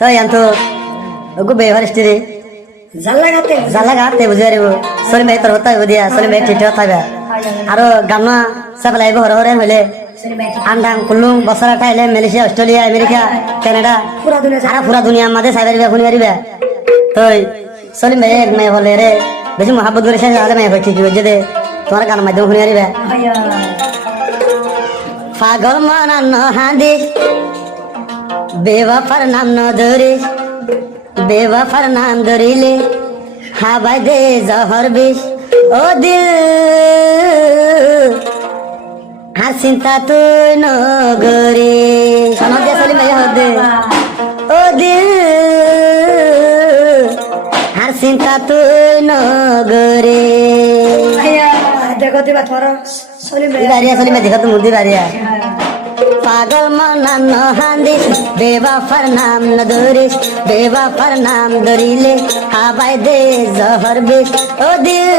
তো yanto ogu bevar stiri jalla gatte buঝে আরিব sorry মে তোর হতা বদিয়া sorry মে ঠিক হতা আরো গামনা সাপ্লাই হরে হরে হইলে আন্ডাং কুলুং বসরা টাইলে মালয়েশিয়া অস্ট্রেলিয়া আমেরিকা কানাডা পুরা দুনিয়া মাঝে সাইবারিবা খুনি আরিবা তুই সরি মে এক মে হলে রে বেশি মহাব্বত করে শেষ আলে মে হই ঠিক হইছে দে তোমার গান মাধ্যম খুনি আরিবা পাগল মনান হাদিস বেওয়াফার নাম ন ধরিস বেওয়াফার নাম ধরিলে হাবাই দে জহর বিষ ও দিল আর চিন্তা তুই নগরে সনদ দিয়ে চলি মাই হদে ও দিল আর চিন্তা তুই নগরে দেখো দিবা তোমার চলি বাড়িয়া চলি মে দেখো তো মুদি বাড়িয়া পাগল মনান হাদিস বেওয়াফার নাম ন ধরিস বেওয়াফার নাম ধরিলে হাবাই দে জহর বিষ ও দিল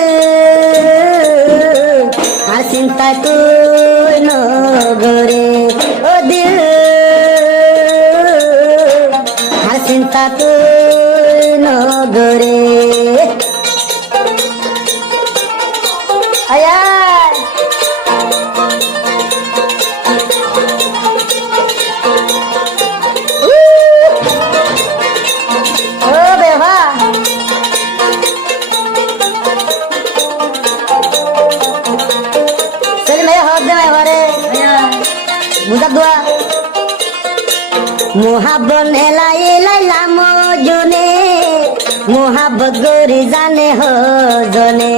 আর চিন্তায় তুই নগরে ও দিল আর চিন্তা তুই নগরে আয়া मोहब्बत ने लाई लाइला मोजने मोहब्बत गोरी जाने हो जने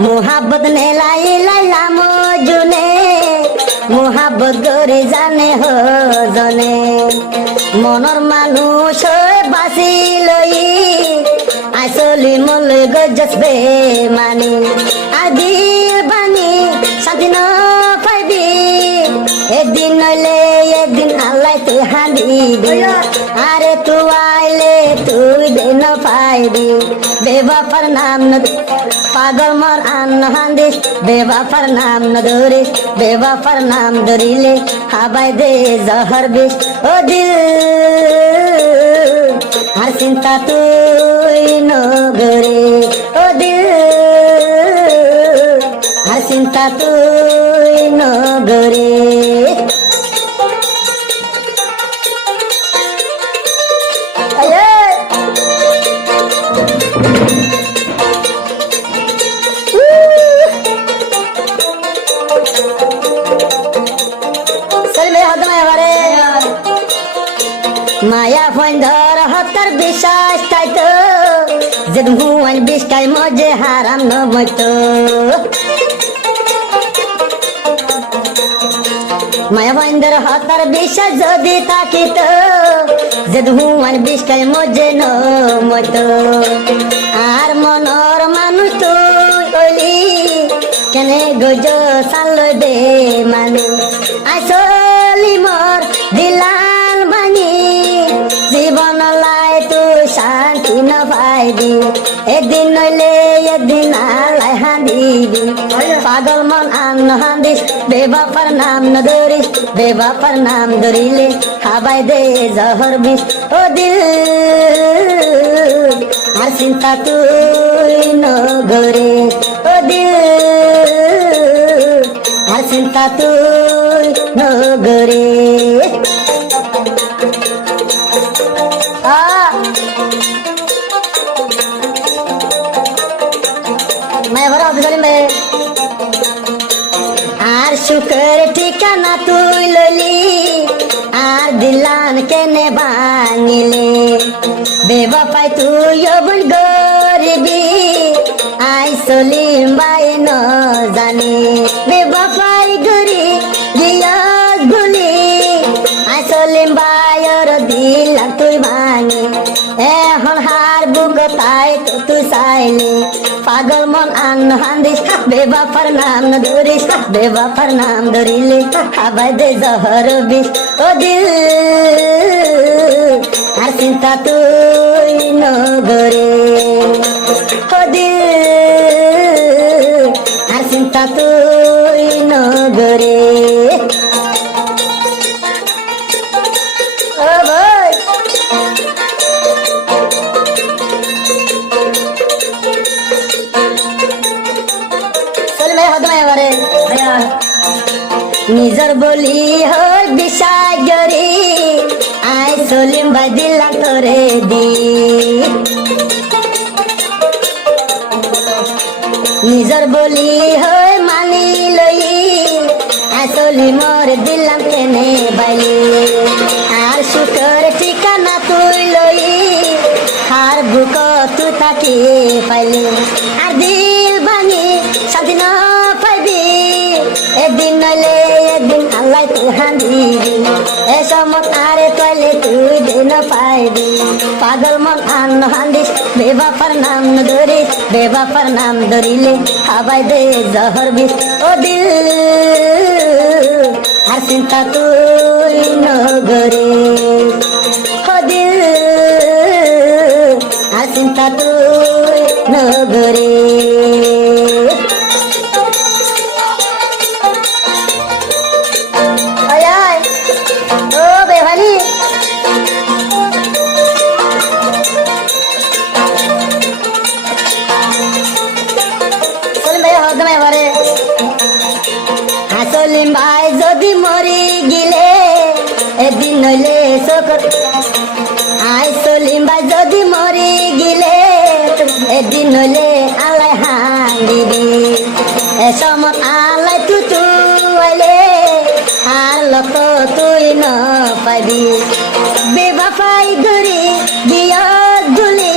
मोहब्बत ने लाई लाइला मोजने मोहब्बत गोरी जाने हो जने मनर मानुष बासी लई आसली मन गजबे मानी आदि बानी शांति न पाइबी একদিন নইলে একদিন আল্লাহ তুই হাঁদিবি আরে তুই আইলে তুই দিন পাইবি বেওয়াফার নাম ন পাগল মর আন হাদিস বেওয়াফার নাম ন ধরিস বেওয়াফার নাম ধরিলে হাবাই দে জহর বিষ ও দিল আর চিন্তা তুই নগরে ও দিল আর চিন্তা তুই নগরে মায়া ফন্দর হতার বিশ্বাস তাইতো যে হুয়ান বিষ্কাই মজে হারাম নবতো মায়া ফন্দর হতার বিশ্বাস যদি থাকিত যে হুয়ান বিষ্কাই মজে নমতো আর মনর মানুষ তুই কইলি কেনে গজ সাল দে মানুষ আসলি মর দিলাল ভাঙি জীবন লাই তুই শান্তি ন পাইবি একদিন নইলে একদিন আল্লাহ হাঁদিবি পাগল মন আন হাদিস বেওয়াফার নাম ন ধরিস বেওয়াফার নাম ধরিলে খাবাই দে জহর বিষ ও দিল আর চিন্তা তুই নগরে ও দিল আর চিন্তা তুই নগরে আর সুখের ঠিকানা তুই লইলি আর দিলান কেনে ভাঙিলে বেওয়াফাই তুই বল গরিবি আই সলিম বাই ন জানি বেওয়াফাই গরি দিয়াস ভুলি আই সলিম বাইর দিলাম তুই ভাঙি এখন হার বুক তাই তো তুই চাইলি পাগল মন আন হাদিস বেওয়াফার নাম ন ধরিস বেওয়াফার নাম ধরিলে হাবাই দে জহর বিষ ও দিল আর চিন্তা তুই নগরে ও দিল আর চিন্তা তুই নগরে নিজর বলি হই বিশ্বাস জরি আই সলিম ভাই দিলাম তোরে দি নিজর বলি হই মানি লই আসলি মোর দিলাম কেনে বাইলি আর সুখর ঠিকানা তুই লই আর বুক তুই থাকি পাইলি আর দিল ভাঙি শান্তি না পাইবি একদিন নইলে একদিন আল্লাহ তুই হান্দিবি এ সমত আরে তলে তুই দিন পাইবি পাগল মন আন্ন হান্দিস বেবাফার নাম ধরিস বেবাফার নাম ধরিলে হাবাই দে জহর বিষ ও দিল আর চিন্তা তুই নগরে ও দিল আর চিন্তা তুই নগরে ও বেভালি সলিম ভাই হদমে ঘরে সলিম ভাই যদি মরি গিলে একদিন নইলে শোকর আই সলিম ভাই যদি মরি গিলে একদিন নইলে আলাই হাঁদিবি এ সমত আলাই তুতুয়াইলে আর লত তুই ন পাবি বেবাফাই ধরি বিয়ত গুলি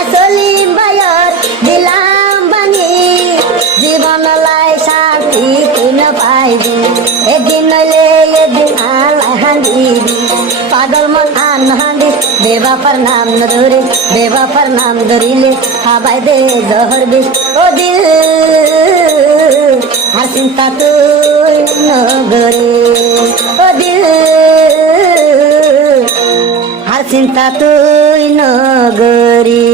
আসলিম ভাইয়র দিলাম ভাঙি জীবন লাই শান্তি তুই ন পাইবি একদিন নইলে একদিন আলাই হাঁদিবি পাগল মন আন হাঁদি বেবাফার নাম ধরে বেবাফার নাম ধরিলে হাবাই দে জহর বিষ ও দিল আর চিন্তা তুই নগরে ও দিল আর চিন্তা তুই নগরে